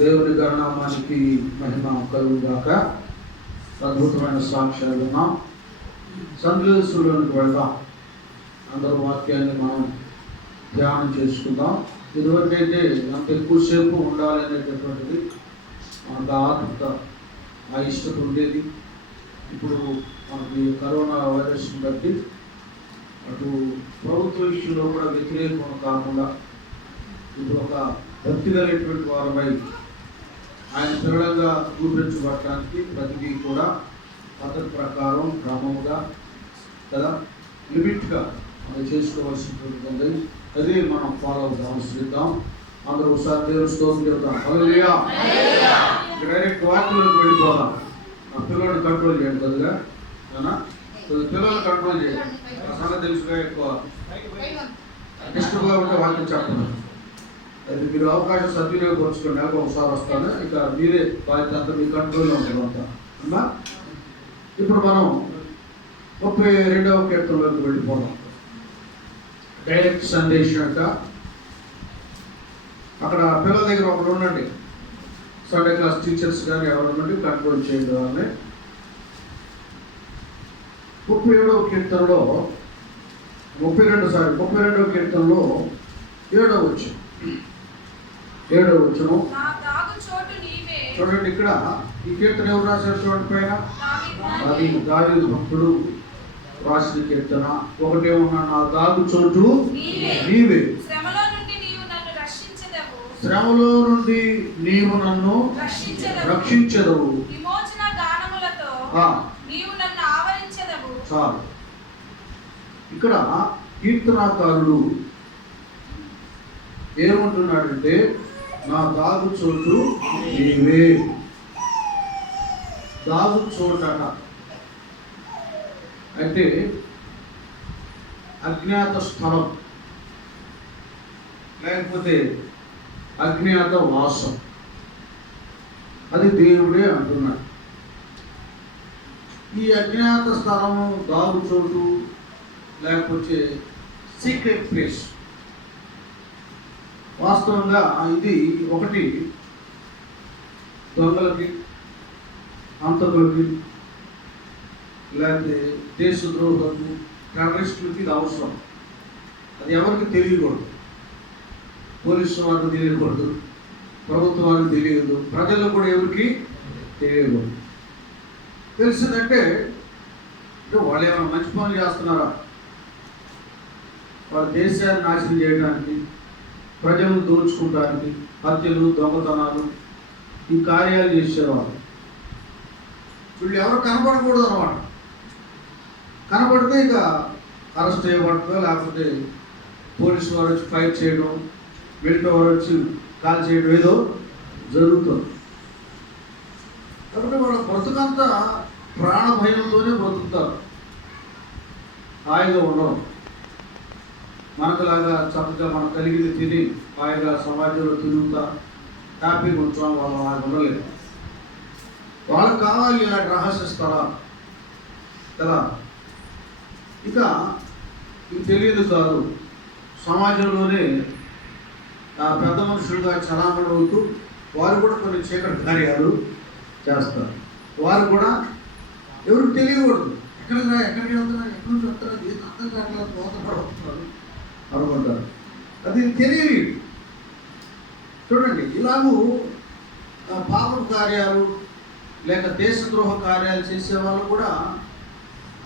దేవుని గణనామానికి మహిమ కలుగుగాక. అద్భుతమైన సాక్ష్యాలు ఉన్నాం. సందేశంలోనికి వెళ్దాం. అందరూ వాక్యాన్ని మనం ధ్యానం చేసుకుందాం. ఇదివరకైతే అంత ఎక్కువసేపు ఉండాలి అనేటటువంటిది మనకు ఆత్మత ఆ ఇష్టత ఉండేది. ఇప్పుడు మనకి కరోనా వైరస్ని బట్టి అటు ప్రభుత్వ విషయంలో కూడా వ్యతిరేకం కాకుండా ఇప్పుడు ఒక భక్తి కలిగినటువంటి వారమై ఆయన సరళంగా చూపించబడటానికి ప్రతిదీ కూడా పద్ధతి ప్రకారం క్రమముగా కదా లిమిట్గా మనం చేసుకోవాల్సినటువంటి అదే మనం ఫాలో అవసరం. అందరూ ఒకసారి దేవుని స్తోత్రం చెప్తాం. హల్లెలూయా. డైరెక్ట్ వాక్యంలోకి వెళ్ళిపోదాం. ఆ పిల్లల్ని కంట్రోల్ చేయండి కొద్దిగా. పిల్లల్ని కంట్రోల్ చేయండి. ఆ సంగతి తెలుసుగా ఎక్కువ ఇష్టంగా ఉంటే వాక్యం చెప్పండి. అది మీరు అవకాశం సద్వినియోగపరచుకోండి. నెలకు ఒకసారి వస్తాను. ఇక మీరే బాధ్యత అంతా మీ కంట్రోల్లో ఉంటుంది అంతా అమ్మా. ఇప్పుడు మనం 32వ కీర్తనలోకి వెళ్ళిపోదాం. డైరెక్ట్ సందేశం అంట. అక్కడ పిల్లల దగ్గర ఒకరు ఉండండి. సండే క్లాస్ టీచర్స్ కానీ ఎవరు ఉండండి, కంట్రోల్ చేయండి వాళ్ళని. 32వ కీర్తనలో 32వ కీర్తనలో 7వ వచనం చూడండి. ఇక్కడ ఈ కీర్తన ఎవరు రాశారు చూడండి పైన. అది దావీదు భక్తుడు రాసిన కీర్తన. ఒకటేమన్నా, నా దాగు చోటు నీవే, శ్రమలో నుండి నీవు నన్ను రక్షించెదవు. చాలు. ఇక్కడ కీర్తనాకారుడు ఏమంటున్నాడంటే, నా దాగు చోటు నీవే. దాగు చోటట అంటే అజ్ఞాత స్థలం, లేకపోతే అజ్ఞాత వాసం. అది దేవుడే అంటున్నాడు. ఈ అజ్ఞాత స్థలము, దాగు చోటు, లేకపోతే సీక్రెట్ ప్లేస్, వాస్తవంగా ఇది ఒకటి దొంగలకి, హంతకులకి, లేకపోతే దేశద్రోహులకు, టెర్రరిస్టులకి ఇది అవసరం. అది ఎవరికి తెలియకూడదు. పోలీసు వారికి తెలియకూడదు, ప్రభుత్వం వారికి తెలియదు, ప్రజలకు కూడా ఎవరికి తెలియకూడదు. తెలిసిందంటే వాళ్ళు ఏమైనా మంచి పనులు చేస్తున్నారా, వాళ్ళ దేశాన్ని నాశనం చేయడానికి, ప్రజలను దోచుకోవడానికి, హత్యలు, దొంగతనాలు, ఈ కార్యాలు చేసేవాళ్ళు. వీళ్ళు ఎవరు కనపడకూడదు అన్నమాట. కనపడితే ఇక అరెస్ట్ చేయబడుతుందో, లేకపోతే పోలీసు వారు వచ్చి ఫైట్ చేయడం, మిలిటరీ వారు వచ్చి కాల్ చేయడం ఏదో జరుగుతుంది. కాబట్టి వాళ్ళ బ్రతుకంతా ప్రాణ భయంతోనే బ్రతుకుతారు. హాయిగా ఉండరు. మనకులాగా చక్కగా మనకు కలిగింది తిని హాయిగా సమాజంలో తిరుగుతా హ్యాపీగా ఉంచాం. వాళ్ళు హాయిగా ఉండలేదు. వాళ్ళకి కావాలి ఇలాంటి రహస్య స్థలాలు కదా. ఇక ఇది తెలియదు కాదు. సమాజంలోనే పెద్ద మనుషులుగా చలామణి అవుతూ వారు కూడా కొన్ని చీకటి కార్యాలు చేస్తారు. వారు కూడా ఎవరికి తెలియకూడదు. ఎక్కడికి వెళ్తున్నారు, ఎక్కడి నుంచి వస్తారు, అర్థం కావట్లేదు, బోధపడుతున్నారు అనుకుంటారు. అది తెలియదు. చూడండి, ఇలాగూ పాపం కార్యాలు లేక దేశద్రోహ కార్యాలు చేసే వాళ్ళు కూడా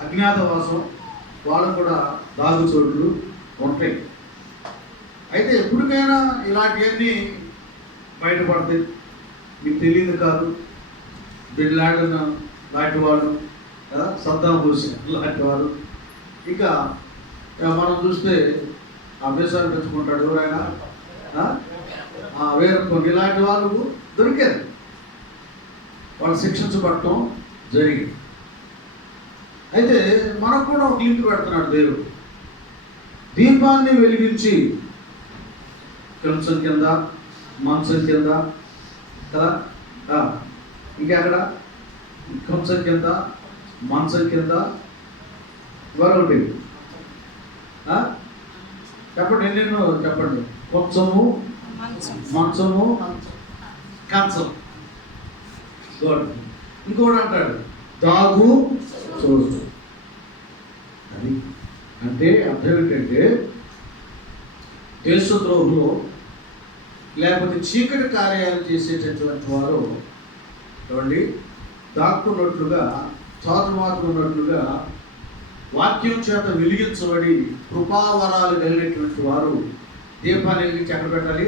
అజ్ఞాతవాసం, వాళ్ళు కూడా దాగు చోట్లు ఉంటాయి. అయితే ఎప్పటికైనా ఇలాంటివన్నీ బయటపడతాయి. మీకు తెలియదు కాదు. బిన్ లాడెన్ లాంటి వాళ్ళు, సద్దాం హుస్సేన్ లాంటి వారు, ఇక మనం చూస్తే ఆ మీసాలు పెంచుకుంటాడు ఎవరైనా, వేరొక ఇలాంటి వాళ్ళు దొరికారు. వాళ్ళు శిక్షించబడటం జరిగింది. అయితే మనకు కూడా ఒక లింక్ పెడుతున్నాడు దేవుడు. దీపాన్ని వెలిగించి కంచం కింద, మంచం కింద కదా, ఇంకెక్కడ కంచం కింద, మంచం కింద, మరొకటి చెప్పండి, ఎన్నెన్నో చెప్పండి. కొంచెము, మంచము, కంచం. గుడ్. ఇంకోటి అంటాడు దాగు చోటు. అది అంటే అర్థం ఏంటంటే దేశద్రోహులు లేకపోతే చీకటి కార్యాలు చేసేటటువంటి వారు చూడండి దాక్కున్నట్లుగా చాటుమాటున్నట్లుగా వాక్యం చేత వెలిగించబడి కృపావరాలు కలిగినటువంటి వారు దీపాన్ని వెలిగించి ఎక్కడ పెట్టాలి?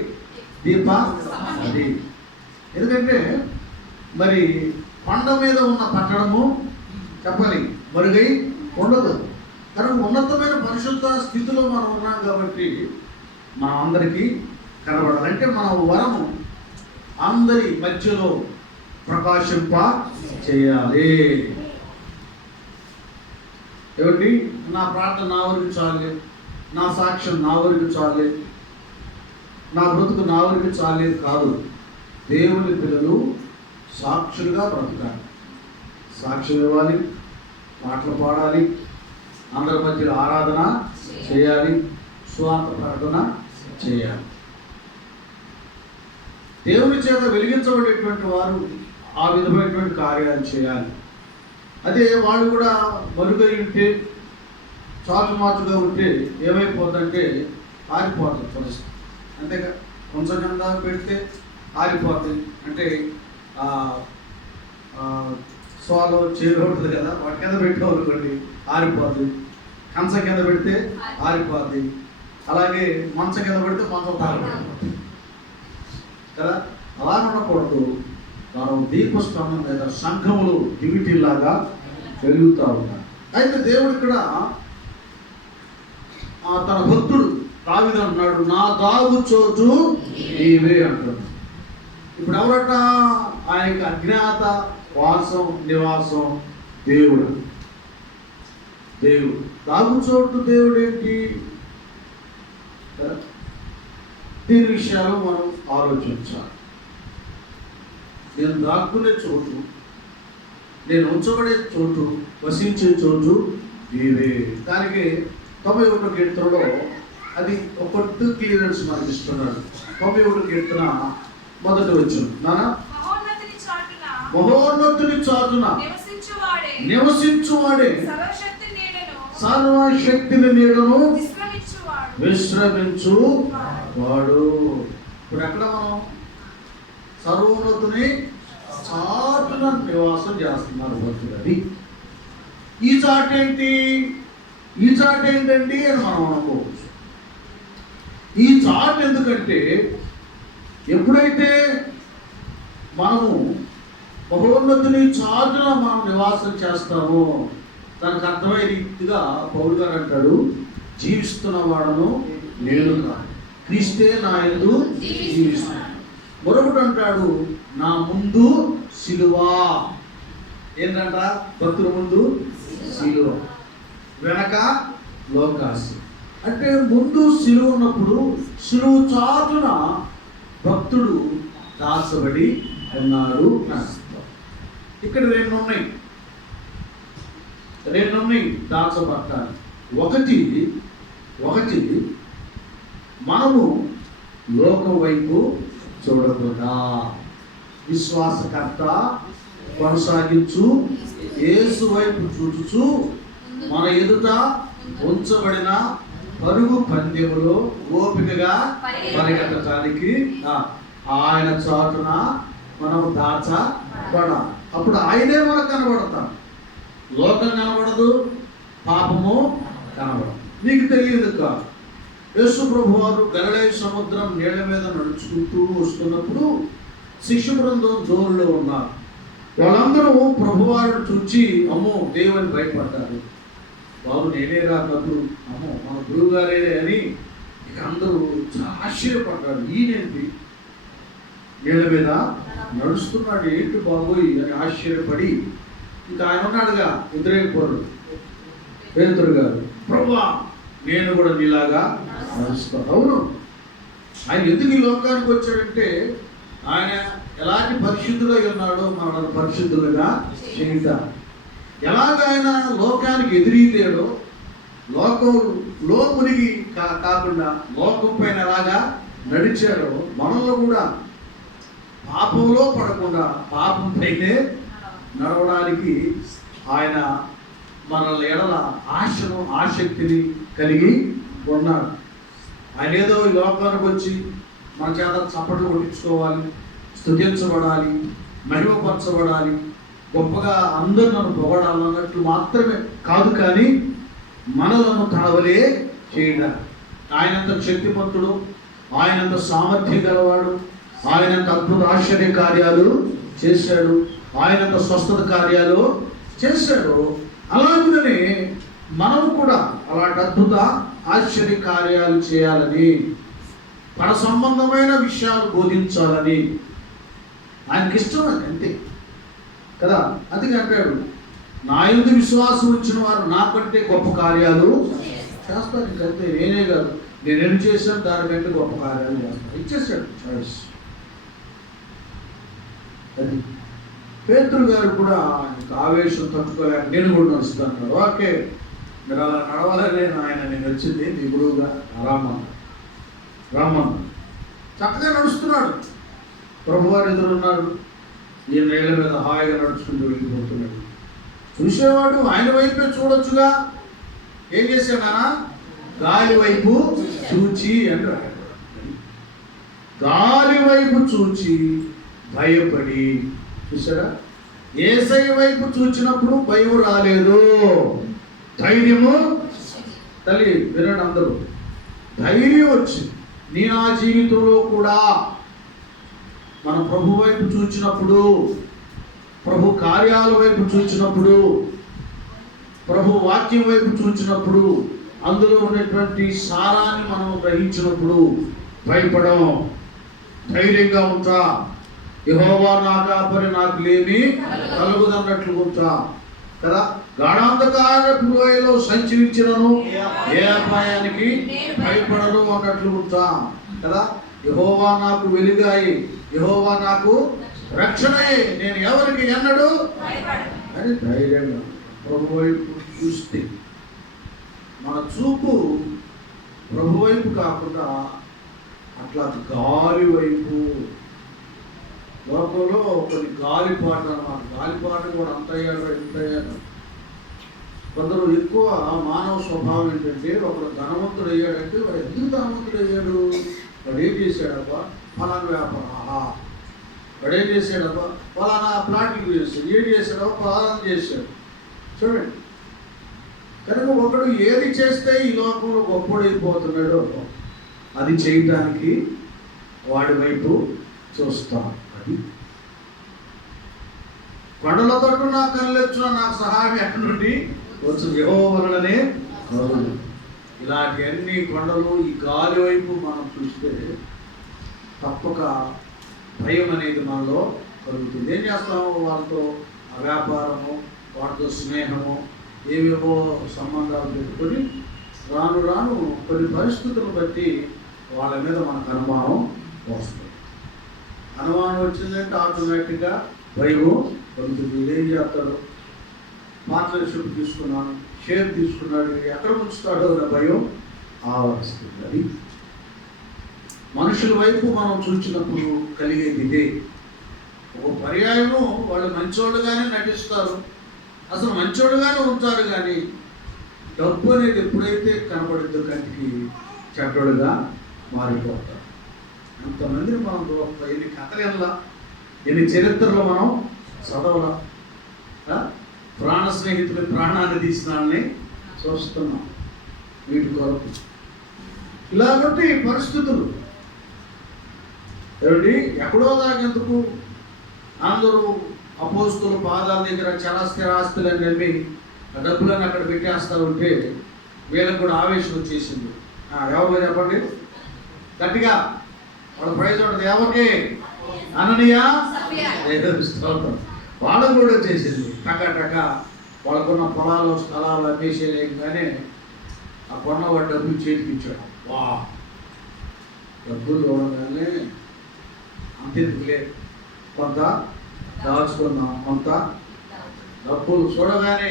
అది ఎందుకంటే మరి కొండ మీద ఉన్న పట్టణము చెప్పాలి మరుగై ఉండదు. कारण ఉన్నతమైన పరిశుద్ధ స్థితిలో మనం ఉన్నాం కాబట్టి మన అందరికీ కనబడాలి. అంటే మన వరము అందరి మధ్యలో ప్రకాశింప చేయాలి. ఏమిటి? నా ప్రార్థన నా వరకు చాలే, నా సాక్ష్యం నా వరకు చాలే, నా బ్రతుకు నా వరకు చాలేదు కాదు. దేవుని పిల్లలు సాక్షులుగా బ్రతకాలి, సాక్ష్యం ఇవ్వాలి, పాటలు పాడాలి, అందరి మధ్యలో ఆరాధన చేయాలి, స్వార్థ ప్రకటన చేయాలి. దేవుని చేత వెలిగించబడేటువంటి వారు ఆ విధమైనటువంటి కార్యాలు చేయాలి. అదే వాళ్ళు కూడా మరుగై ఉంటే, చాటుమాటుగా ఉంటే ఏమైపోతుందంటే ఆరిపోతుంది పరిస్థితి. అంతేగా, కొంచెం కింద పెడితే ఆరిపోతుంది. అంటే స్వాలో చేరు ఉంటుంది కదా, వాటి కింద పెట్టుకోవాలనుకోండి ఆరిపోతుంది. కంచం కింద పెడితే ఆరిపోతుంది. అలాగే మంచం కింద పెడితే మంచం తాగబడిపోతుంది కదా. అలా ఉండకూడదు. మనం దీపస్తంభం మీద సంఘములు దివిటీలాగా వెలుగుతూ ఉంటారు. అయితే దేవుడు ఇక్కడ తన భక్తుడు దావీదు అంటున్నాడు, నా దాగు చోటు నీవే అంటున్నాడు. ఇప్పుడు ఎవరట? ఆయనకి అజ్ఞాత వాసం నివాసం దేవుడు. దేవుడు దాగు చోటు దేవుడు ఏంటి? దీని విషయాలు మనం ఆలోచించాలి. నేను దాక్కునే చోటు, నేను ఉంచబడే చోటు, వసించే చోటు నీవే. దానికి 91 కీర్తనలో అది ఒక క్లియరెన్స్ మనకి ఇస్తున్నాడు. 91 కీర్తన మొదటి వచ్చింది. నానా మహోన్నతుని చాటున నివసించువాడే సర్వశక్తిని నీడను విశ్రమించు వాడు. ఇప్పుడు ఎక్కడ మనం సర్వోన్నతుని చాటున నివాసం చేస్తున్నారు భక్తులు. అది ఈ చాటు ఏంటి? ఈ చాటు ఏంటండి అని మనం అనుకోవచ్చు. ఈ చాటు ఎందుకంటే ఎప్పుడైతే మనము మహోన్నతుని చాటున మనం నివాసం చేస్తామో దానికి అర్థమయ్యే రీతిగా పౌలు గారు అంటాడు, జీవిస్తున్న వాడను నేను కాదు, క్రీస్తే నా యందు జీవిస్తున్నాను. మరొకటి అంటాడు, నా ముందు సిలువా. ఏంటంట? భక్తుల ముందు సిలువ, వెనక లోకాసి. అంటే ముందు సిలువ ఉన్నప్పుడు సిలువ చాటున భక్తుడు దాచబడి ఉన్నాడు. ఇక్కడ రెండు ఉన్నాయి దాచబట్టాలి. ఒకటి మనము లోకం వైపు చూడకుండా విశ్వాసకర్త కొనసాగించు యేసు వైపు చూచుచు మన ఎదుట ఉంచబడిన పరుగు పందెములో ఓపికగా పరిగెత్తడానికి ఆయన చాటున మనము దాచబడాలి. అప్పుడు ఆయనే మనకు కనబడతాం. లోకం కనబడదు, పాపము కనబడదు. నీకు తెలియదు కాదు. యేసు ప్రభు వారు గలిలయ సముద్రం నీళ్ల మీద నడుచుకుంటూ వస్తున్నప్పుడు శిష్య బృందం జోరులో ఉన్నారు. వాళ్ళందరూ ప్రభువారిని చూచి అమ్మో దేవుని భయపడ్డారు. బాబు నేనే రానప్పుడు అమ్మో మన గురువు గారే అని ఇక అందరూ చాలా ఆశ్చర్యపడ్డారు. ఈయనేంటి నీళ్ళ మీద నడుస్తున్నాడు, ఏంటి బాబోయ్ అని ఆశ్చర్యపడి ఇంకా ఆయన ఉన్నాడుగా ఉద్రేకపరుడు పేతురు గారు, ప్రభువా నేను కూడా నీలాగా నడుస్తాను. అవును, ఆయన ఎందుకు ఈ లోకానికి వచ్చాడంటే ఆయన ఎలాంటి పరిశుద్ధులై ఉన్నాడో మనల్ని పరిశుద్ధులుగా చేయటం. ఎలాగ ఆయన లోకానికి ఎదిరితేడో లోకంలో మునిగి కాకుండా లోకం పైన ఎలాగా నడిచాడో మనల్ని కూడా పాపంలో పడకుండా పాపం పైనే నడవడానికి ఆయన మనల్ని ఎడల ఆశను ఆసక్తిని కలిగి ఉన్నాడు. ఆయన ఏదో ఈ లోకానికి వచ్చి మన చేత చప్పట్లు కొట్టించుకోవాలి, స్తుతించబడాలి, మహిమపరచబడాలి, గొప్పగా అందరూ నన్ను పొగడాలన్నట్లు మాత్రమే కాదు, కానీ మనలను తనవలే చేయడం. ఆయనంత శక్తిమంతుడు, ఆయనంత సామర్థ్యం గలవాడు, ఆయనంత అద్భుత ఆశ్చర్య కార్యాలు చేశాడు, ఆయనంత స్వస్థత కార్యాలు చేశాడు. అలాంటిదని మనము కూడా అలాంటి అద్భుత ఆశ్చర్య కార్యాలు చేయాలని, పర సంబంధమైన విషయాలు బోధించాలని ఆయనకి ఇష్టం. అది అంతే కదా. అందుకే అంటాడు, నా యందు విశ్వాసం వచ్చిన వారు నాకంటే గొప్ప కార్యాలు చేస్తారు. ఇంకంతే, నేనే కాదు, నేనేం చేశాను దానికంటే గొప్ప కార్యాలు చేస్తాను. ఇచ్చేసాడు చాయిస్. అది పేతురు గారు కూడా ఆయనకు ఆవేశం తట్టుకోలేక నేను కూడా నడుస్తాను. ఓకే, మీరు అలా నడవాలని ఆయన నేను వచ్చింది మీ గురువుగా రామన్న చక్కగా నడుస్తున్నాడు. ప్రభువారు ఎదురున్నాడు, ఈ నేల మీద హాయిగా నడుచుకుంటూ వెళ్ళిపోతున్నాడు. చూసేవాడు ఆయన వైపే చూడొచ్చుగా. ఏం చేశాడా? గాలి వైపు చూచి అంటాడు. గాలి వైపు చూచి భయపడి, చూసారా? యేసయ్య వైపు చూచినప్పుడు భయం రాలేదు, ధైర్యము. తల్లి వినండి అందరూ, ధైర్యం వచ్చింది. నీ నా జీవితంలో కూడా మన ప్రభు వైపు చూచినప్పుడు, ప్రభు కార్యాల వైపు చూచినప్పుడు, ప్రభు వాక్యం వైపు చూచినప్పుడు, అందులో ఉన్నటువంటి సారాన్ని మనం గ్రహించినప్పుడు భయపడం, ధైర్యంగా ఉంటా. యెహోవా నా కాపరి, నాకు లేమి కలుగుదన్నట్లు ఉంటా కదా. గాఢాంధకారపు లోయలో సంచరించినను ఏ అపాయానికి భయపడను అన్నట్లు ఉంటా కదా. యెహోవా నాకు వెలుగాయి, యెహోవా నాకు రక్షణయే, నేను ఎవరికి ఎన్నడు అని ధైర్యంగా ప్రభు వైపు చూస్తే. మన చూపు ప్రభు వైపు కాకుండా అట్లా గాలి వైపు. లోకంలో కొన్ని గాలిపాట అన్నమాట. గాలిపాట కూడా అంత అయ్యాడు ఇంత అయ్యాడు. కొందరు ఎక్కువ మానవ స్వభావం ఏంటంటే, ఒకడు ధనవంతుడు అయ్యాడంటే వాడు ఎందుకు ధనవంతుడు అయ్యాడు, వాడు ఏం చేశాడబ్బా, ఫలానా వ్యాపారం, వాడు ఏం చేశాడబ్బా, ఫలానా ప్లాట్లు చేశాడు, ఏం చేశాడబ్బా, ఫలానా చేశాడు. చూడండి, కనుక ఒకడు ఏది చేస్తే ఈ లోకంలో గొప్పడైపోతున్నాడో అది చేయటానికి వాడి వైపు చూస్తాం. అది కొండల తోట నా కళ్ళొచ్చిన నాకు సహాయం ఎక్కడి నుండి వచ్చు, యెహోవా వలననే కలుగును. ఇలాంటి అన్ని కొండలు ఈ గాలి వైపు మనం చూస్తే తప్పక భయం అనేది మనలో కలుగుతుంది. ఏం చేస్తాము? వాళ్ళతో వ్యాపారము, వాటితో స్నేహము, ఏవేవో సంబంధాలు పెట్టుకొని రాను రాను కొన్ని పరిస్థితులను బట్టి వాళ్ళ మీద మనకు అనుమానం వస్తుంది. అనుమానం వచ్చిందంటే ఆటోమేటిక్గా భయము కలుగుతుంది. ఏం చేస్తాడు? పార్ట్నర్షిప్ తీసుకున్నాను, షేర్ తీసుకున్నాడు, ఎక్కడ ఉంచుతాడో అన్న భయం ఆవరిస్తుంది. అది మనుషుల వైపు మనం చూసినప్పుడు కలిగేది ఇదే. ఒక పర్యాయము వాళ్ళు మంచోళ్ళుగానే నటిస్తారు, అసలు మంచోళ్ళుగానే ఉంటారు, కానీ డబ్బు అనేది ఎప్పుడైతే కనపడిద్దో కంటికి చెడ్డోడుగా మారిపోతారు. అంతమందిని మనం ఎన్ని కథలు ఎలా, ఎన్ని చరిత్రలు మనం చదవలా. ప్రాణ స్నేహితులు ప్రాణాన్ని తీసినాన్ని చూస్తున్నాం వీటి కొరకు. ఇలాగంటే పరిస్థితులు ఏమిటి, ఎక్కడో దాకెందుకు అందరూ అపోస్తుల పాదాల దగ్గర చరాస్థిరాస్తులని నమ్మి ఆ డబ్బులను అక్కడ పెట్టేస్తూ ఉంటే వీళ్ళకి కూడా ఆవేశం వచ్చేసింది. ఎవరు చెప్పండి గట్టిగా, వాళ్ళ ప్రైజ్ ఉంటుంది ఎవరికి? అననీయ స్తోత్రం. వాళ్ళకు కూడా వచ్చేసింది టక వాళ్ళకున్న పొలాలు స్థలాలు అమ్మేసేయగానే ఆ కొన్నవాడు డబ్బులు చేతికి ఇచ్చాడు. వా, డబ్బులు చూడగానే అంతెందుకులే, కొంత దాచుకున్నాం, కొంత డబ్బులు చూడగానే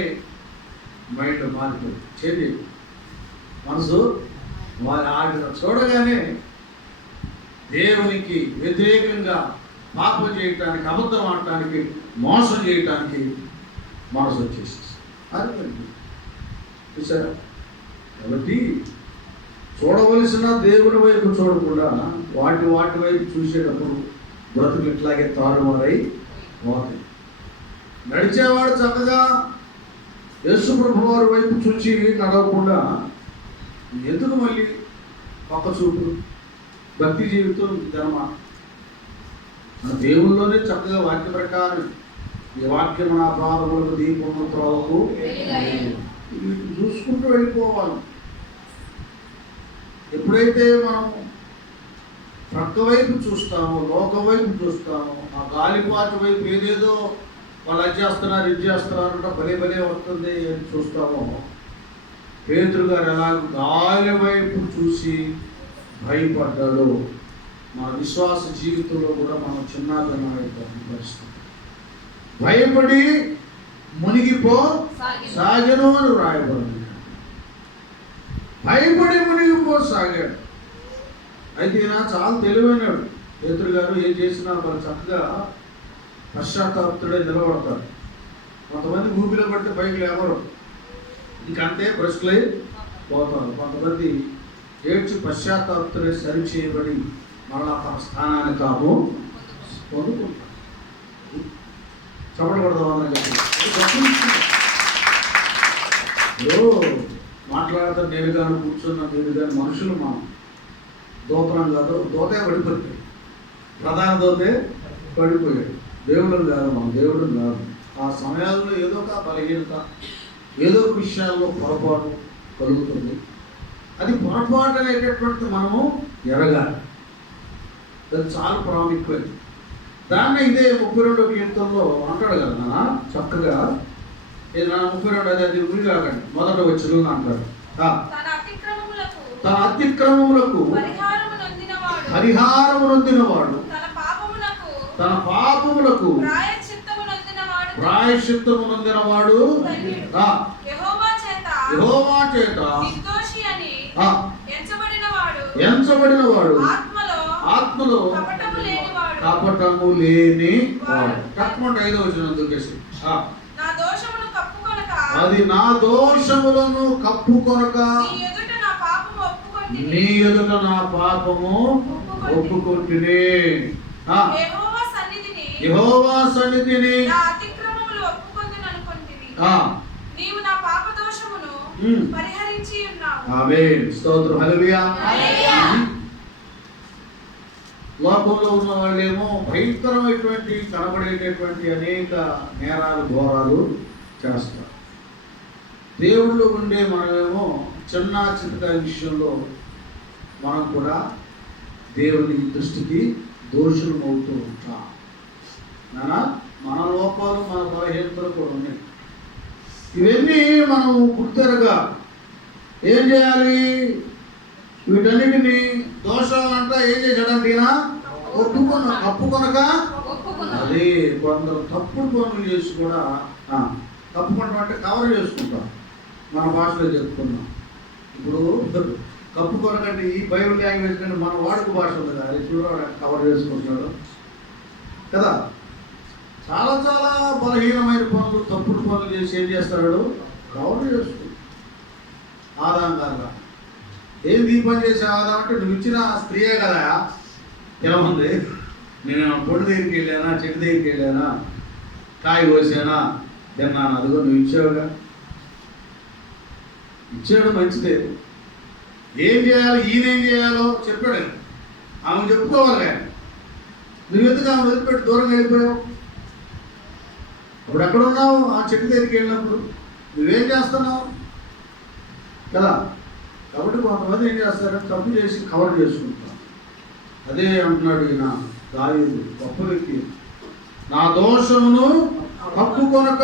మైండ్ మారిపోయింది, చేతి మనసు వారి ఆడిన చూడగానే దేవునికి వ్యతిరేకంగా పాపం చేయటానికి, అబద్ధం ఆడటానికి, మోసం చేయటానికి మనసు వచ్చేసేసి అది చూసారా. కాబట్టి చూడవలసిన దేవుని వైపు చూడకుండా వాటి వైపు చూసేటప్పుడు బ్రతుకు ఇట్లాగే తారుమారై పోతాయి. నడిచేవాడు చక్కగా యేసు ప్రభు వారి వైపు చూసి నడవకుండా ఎందుకు మళ్ళీ పక్క చూపు? భక్తి జీవితం ధర్మ మన దేవుల్లోనే చక్కగా వాక్య ప్రకారం ఈ వాక్యం నా పాదములకు దీపము త్రోవకు వీటిని చూసుకుంటూ వెళ్ళిపోవాలి. ఎప్పుడైతే మనం ప్రక్క వైపు చూస్తామో, లోకం వైపు చూస్తామో, ఆ గాలిపాటు వైపు ఏదేదో వాళ్ళు అది చేస్తున్నారు ఇది చేస్తున్నారు భలే వస్తుంది అని చూస్తామో, పేతురు గారు ఎలా గాలి వైపు చూసి భయపడ్డాడు. మన విశ్వాస జీవితంలో కూడా మనం చిన్నదనమైపోయిన పరిస్థితి. భయపడి మునిగిపో సాగను అని రాయబడింది. భయపడి మునిగిపో సాగాడు. అయితే ఈయన చాలా తెలివైనాడు. పేతురు గారు ఏం చేసినా వాళ్ళు చక్కగా పశ్చాత్తాపుతుడే నిలబడతారు. కొంతమంది ఊపిలో పడితే పైకి లేవరు, ఇంకంతే బ్రష్లై పోతారు. కొంతమంది ఏడ్చి పశ్చాత్తాపుతుడే సరి చేయబడి మళ్ళా తమ స్థానాన్ని తాము పొందుకుంటారు. చెప్పబడదామని మాట్లాడతా నేను కానీ కూర్చున్న నేను కానీ మనుషులు మనం దూతనం కాదు, దూతే పడిపోయాడు, ప్రధాన దూతే పడిపోయాడు. దేవుడు కాదు, మన దేవుడు కాదు. ఆ సమయాల్లో ఏదో ఒక బలహీనత, ఏదో ఒక విషయాల్లో పొరపాటు కలుగుతుంది. అది పొరపాటు అనేటటువంటిది మనము ఎరగాలి. అది చాలా ప్రాముఖ్యమైనది. దాన్ని ఇదే 32వ కీర్తనలో అంటాడు కదా నాన్న చక్కగా. ఇది నా 32 అది గురి కాకండి, మొదట వచ్చిన అంటాడు. తన అతిక్రమములకు పరిహారము నొందినవాడు, తన పాపములకు ప్రాయశ్చిత్తము నొందినవాడు, యెహోవా చేత ఎంచబడినవాడు, ఆత్మలో కపటము లేని వాడు. తప్పకుండా 5వ వచనం దొరికేసి అది నా దోషములను కప్పుకొనక నీ ఎదుట నా పాపము ఒప్పుకొంటిని. యెహోవా సన్నిధిని ఆమేన్. స్తోత్రం. హల్లెలూయా. లోకంలో ఉన్న వాళ్ళేమో భయంకరమైనటువంటి కనబడేటటువంటి అనేక నేరాలు ఘోరాలు చేస్తారు. దేవుళ్ళు ఉండే మనమేమో చిన్న చిన్న విషయంలో మనం కూడా దేవుని దృష్టికి దోషులు అవుతూ ఉంటాం. మన లోపాలు మన బలహీనతలు కూడా ఉన్నాయి. ఇవన్నీ మనం గుర్తెరగా ఏం చేయాలి? వీటన్నిటిని దోషాలంతా ఏం చేశాడంటే కప్పుకొనక. అదే కొందరు తప్పుడు పనులు చేసి కూడా కప్పుకుంటాం అంటే కవర్ చేసుకుంటాం. మన భాషలో చెప్పుకున్నాం. ఇప్పుడు కప్పుకొనకంటే ఈ బైబిల్ లాంగ్వేజ్ కంటే మన వాడుక భాష ఉంది కదా, అది చూడ కవర్ చేసుకుంటున్నాడు కదా. చాలా చాలా బలహీనమైన పనులు, తప్పుడు పనులు చేసి ఏం చేస్తున్నాడు? కవర్ చేసుకుంటాడు. ఆదాంగా ఏం దీపం చేసే ఆదాం అంటే నువ్వు ఇచ్చిన స్త్రీయే కదా. ఎలా ఉంది? నేను పొడి దగ్గరికి వెళ్ళానా, చెట్టు దగ్గరికి వెళ్ళానా, కాయ కోసానా, తిన్నాను, అదిగో నువ్వు ఇచ్చావుగా. ఇచ్చాడు మంచిదే. ఏం చేయాలి, ఈయనేం చేయాలో చెప్పాడు. ఆమె చెప్పుకోవాలి. నువ్వెందుకు ఆమె వదిలిపెట్టి దూరంగా వెళ్ళిపోయావు? ఇప్పుడు ఎక్కడున్నావు? ఆ చెట్టు దగ్గరికి వెళ్ళినప్పుడు నువ్వేం చేస్తున్నావు కదా. కాబట్టి కొంతమంది ఏం చేస్తారంటే తప్పు చేసి కవర్ చేసుకుంటారు. అదే అంటున్నాడు ఈయన దావీదు, గొప్ప వ్యక్తి. నా దోషమును కప్పుకొనక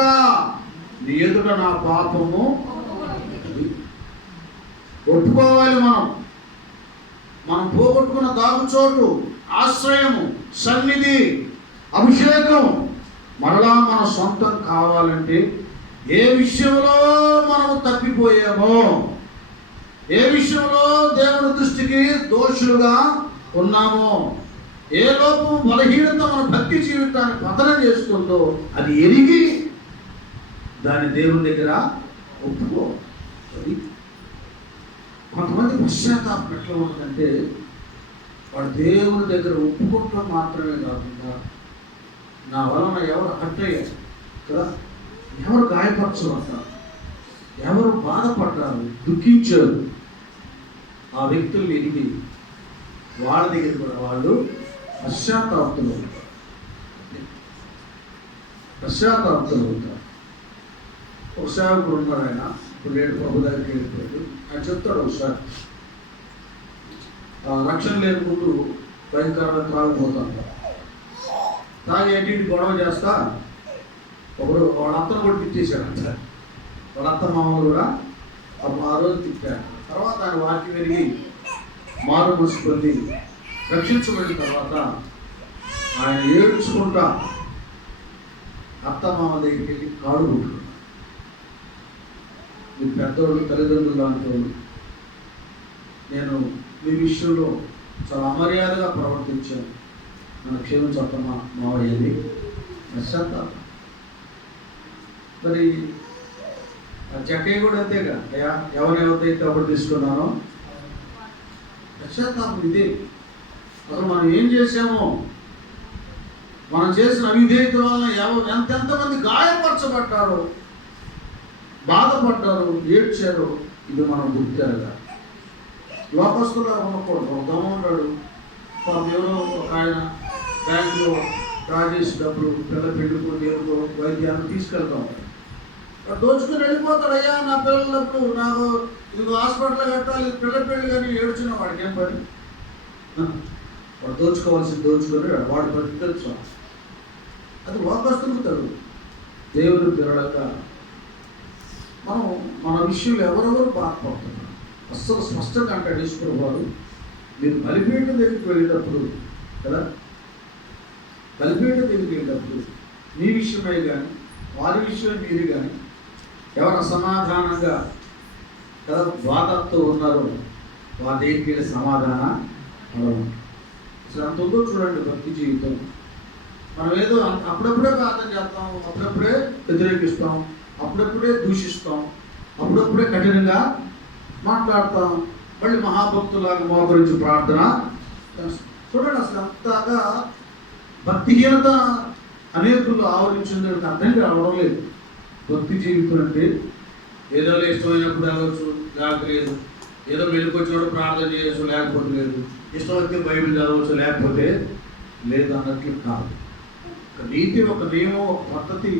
నీ ఎదుట నా పాపము ఒప్పుకోవాలి. మనం పోగొట్టుకున్న దాగుచోటు, ఆశ్రయము, సన్నిధి, అభిషేకం మరలా మన సొంతం కావాలంటే ఏ విషయంలో మనం తప్పిపోయామో, ఏ విషయంలో దేవుని దృష్టికి దోషులుగా ఉన్నామో ఏ లోపం బలహీనత మన భక్తి జీవితాన్ని పతనం చేస్తుందో అది ఎరిగి దాని దేవుని దగ్గర ఒప్పుకో. కొంతమంది పశ్చాత్తాపం ఎట్లా ఉంటుందంటే వాడు దేవుని దగ్గర ఒప్పుకోవటం మాత్రమే కాకుండా నా వలన ఎవరు హర్ట్ అయ్యారు కదా, ఎవరు గాయపరచబడ్డారు, ఎవరు బాధపడ్డారు, దుఃఖించారు, ఆ వ్యక్తుల్ని ఎరిగి వాళ్ళ దగ్గర కూడా వాళ్ళు పశ్చాత్తాపంలో ఉంటారు. ఒక సేవకుడు ఉన్నాడు, ఆయన ఇప్పుడు లేడు, ప్రభు దగ్గరికి వెళ్ళిపోయాడు. ఆయన చెప్తాడు ఒకసారి రక్షణ లేని ముందు భయంకరంగా త్రాగిపోతాను, తాగి ఏంటి గొడవ చేస్తా ఒకడు వాళ్ళ అత్తను కూడా తిట్టేశాడు అంట. వాళ్ళ అత్త మామూలు కూడా ఆ రోజు తిట్టాడు. తర్వాత ఆయన వాక్యం పెరిగి మారు మనసు పొంది రక్షించబడిన తర్వాత ఆయన ఏడ్చుకుంటా అత్త మామ దగ్గరికి వెళ్ళి కాడు కొట్టుకున్నాడు. మీ పెద్దోళ్ళు తల్లిదండ్రులు అంటోళ్ళు, నేను మీ విషయంలో చాలా అమర్యాదగా ప్రవర్తించాను, నన్ను క్షమించమ్మా మావయ్యని పశ్చాత్తాపం. మరి జక్కయ్య కూడా అంతేగా, అయ్యా ఎవరైతే అప్పుడు తీసుకున్నానో పశ్చాత్తాపం ఇదే. అసలు మనం ఏం చేసామో, మనం చేసిన అవిధేయత వలన ఎంతమంది గాయపరచబడ్డారో, బాధపడ్డారు, ఏడ్చారు, ఇది మనం గుర్తెరగా. లోకస్తులుగా ఉండకూడదు. ఒక దొంగ ఉన్నాడు, ఎవరో ఒక ఆయన బ్యాంకులో డ్రా చేసేటప్పుడు పిల్ల పెళ్ళికో దేనికో వైద్యాన్ని తీసుకెళ్తాం, దోచుకుని వెళ్ళిపోతాడు. అయ్యా నా పిల్లలప్పుడు నాకు ఇది హాస్పిటల్ కట్టాలి, పిల్ల పెళ్ళి కానీ ఏడ్చిన వాడికి ఏం పని? వాడు దోచుకోవాల్సింది దోచుకొని వాడు బతికొచ్చు. అది లోకస్తులకు తడు. దేవుడు పిల్లలుగా మనం మన విషయంలో ఎవరెవరు బాధపడుతున్నారు అస్సలు స్పష్టంగా అంటాడు ఈశ్వరు వారు. మీరు బలిపీఠ దగ్గరికి వెళ్ళేటప్పుడు కదా, బలిపీఠ దగ్గరికి వెళ్ళేటప్పుడు మీ విషయమై కానీ వారి విషయమై మీరు కానీ ఎవరు అసమాధానంగా కదా బాధతో ఉన్నారో వారి దగ్గరికి వెళ్ళి సమాధానం అడగండి. అసలు అంత ఉందో చూడండి భక్తి జీవితం. మనం ఏదో అప్పుడప్పుడే ప్రార్థన చేస్తాం, అప్పుడప్పుడే వ్యతిరేకిస్తాం, అప్పుడప్పుడే దూషిస్తాం, అప్పుడప్పుడే కఠినంగా మాట్లాడతాం, మళ్ళీ మహాభక్తులాగా మోకరించి ప్రార్థన చూడండి. అసలు అంతగా భక్తిహీనత అనేకులు ఆవరించిందని అర్థం కావడం లేదు. భక్తి జీవితం అంటే ఏదో ఇష్టమైనప్పుడు అవ్వచ్చు, లేకపోలేదు, ఏదో వెనుకొచ్చినప్పుడు ప్రార్థన చేయవచ్చు, లేకపోతే లేదు, ఇష్టమైతే బైబిల్ చదవచ్చు, లేకపోతే లేదు అన్నట్లు కాదు. ఒక నీతి, ఒక నియమం, ఒక పద్ధతి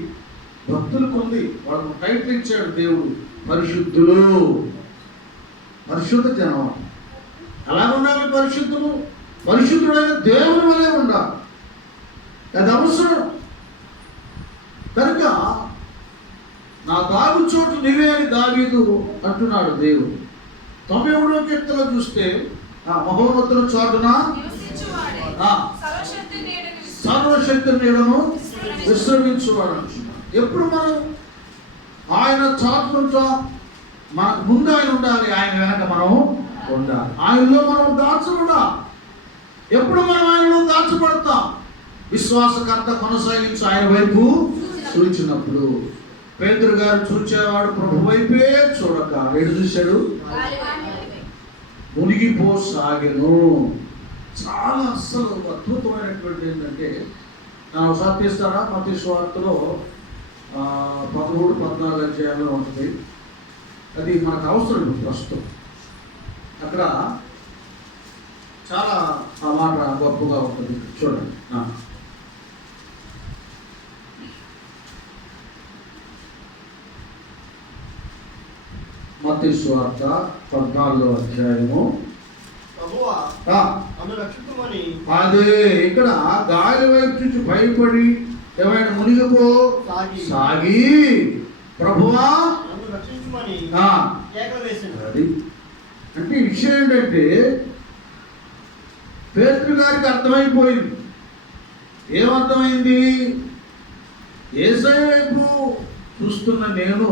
భక్తులకు ఉంది. వాళ్ళకు టైటిల్ ఇచ్చాడు దేవుడు, పరిశుద్ధులు, పరిశుద్ధ జనం. అలా ఉండాలి పరిశుద్ధులు. పరిశుద్ధుడైన దేవుని వలె ఉండాలి, అది అవసరం. కనుక నా దాగు చోటు నీవే అని దావీదు అంటున్నాడు దేవుడు. 91వ కీర్తనలో చూస్తే మహోన్నతుల చాటున సర్వశక్తి నీడను విశ్రమించువాడు అంటున్నాడు. ఎప్పుడు మనం ఆయన చాటునుంటా, మనకు ముందు ఆయన ఉండాలి, ఆయన వెనక మనం ఉండాలి, ఆయనలో మనం దాచబడా. ఎప్పుడు మనం ఆయనలో దాచబడతాం? విశ్వాసకర్త కొనసాగించి ఆయన వైపు చూచినప్పుడు. పేతురు గారు చూచేవాడు ప్రభు వైపే చూడక ఎడు చూశాడు, మునిగిపోసాగెను. చాలా అస్సలు అద్భుతమైనటువంటి ఏంటంటే, ఒకసారి తీస్తారా మత్తయి సువార్తలో 13-14 అధ్యాయంలో ఉంటుంది. అది మనకు అవసరం ప్రస్తుతం. అక్కడ చాలా ఆ మాట గొప్పగా ఉంటుంది, చూడండి. మత్తయి సువార్త 14వ అధ్యాయము. అదే ఇక్కడ గాలి వైపు నుంచి భయపడి ఏమైనా మునిగిపో సాగి ప్రభువా అది అంటే ఈ విషయం ఏంటంటే, పేతురు గారికి అర్థమైపోయింది. ఏమర్థమైంది? యేసయ్య వైపు చూస్తున్న నేను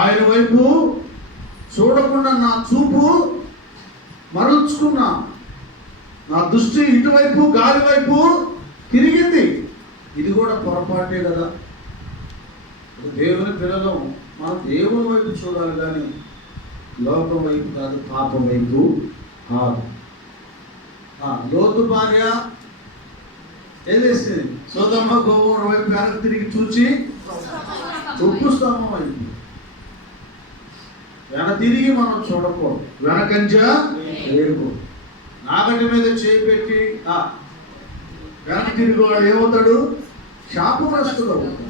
ఆయన వైపు చూడకుండా నా చూపు మరల్చుకున్నా. నా దృష్టి ఇటువైపు గాలి వైపు తిరిగింది. ఇది కూడా పొరపాటే కదా. దేవుని పిల్లలు మనం దేవుని వైపు చూడాలి కానీ లోకం వైపు కాదు, పాపం వైపు కాదు. లోతు భార్య ఏం చేసింది? సొదొమ గొమొర్రా వైపు వెనక్కి తిరిగి చూచి ఉప్పు స్తంభం అయింది. వెన తిరిగి మనం చూడకూడదు, వెనకంజ వేయకూడదు. నాగటి మీద చేయి పెట్టి వెనక తిరిగి వాడు ఏమవుతాడు? శాపగ్రస్తుడు అవుతాడు.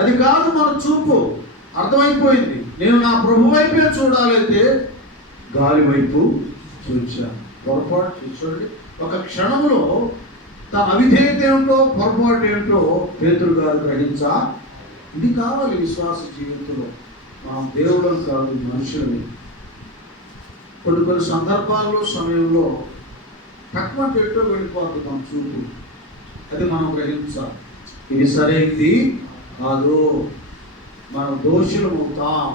అది కాదు మన చూపు. అర్థమైపోయింది, నేను నా ప్రభు వైపే చూడాలైతే గాలి వైపు చూచాను. పొరపాటు చూడండి, ఒక క్షణంలో తన అవిధేయత ఏమిటో పొరపాటు ఏమిటో పేతురు గారు గ్రహించా. ఇది కావాలి విశ్వాస జీవితంలో. మనం దేవుడు కాదు, మనుషులని. కొన్ని సందర్భాల్లో సమయంలో తక్కువ ఎటో వెళ్ళిపోతున్నాం చూపు. అది మనం గ్రహించాలి. ఇది సరైనది కాదు. మనం దోషులం అవుతాం,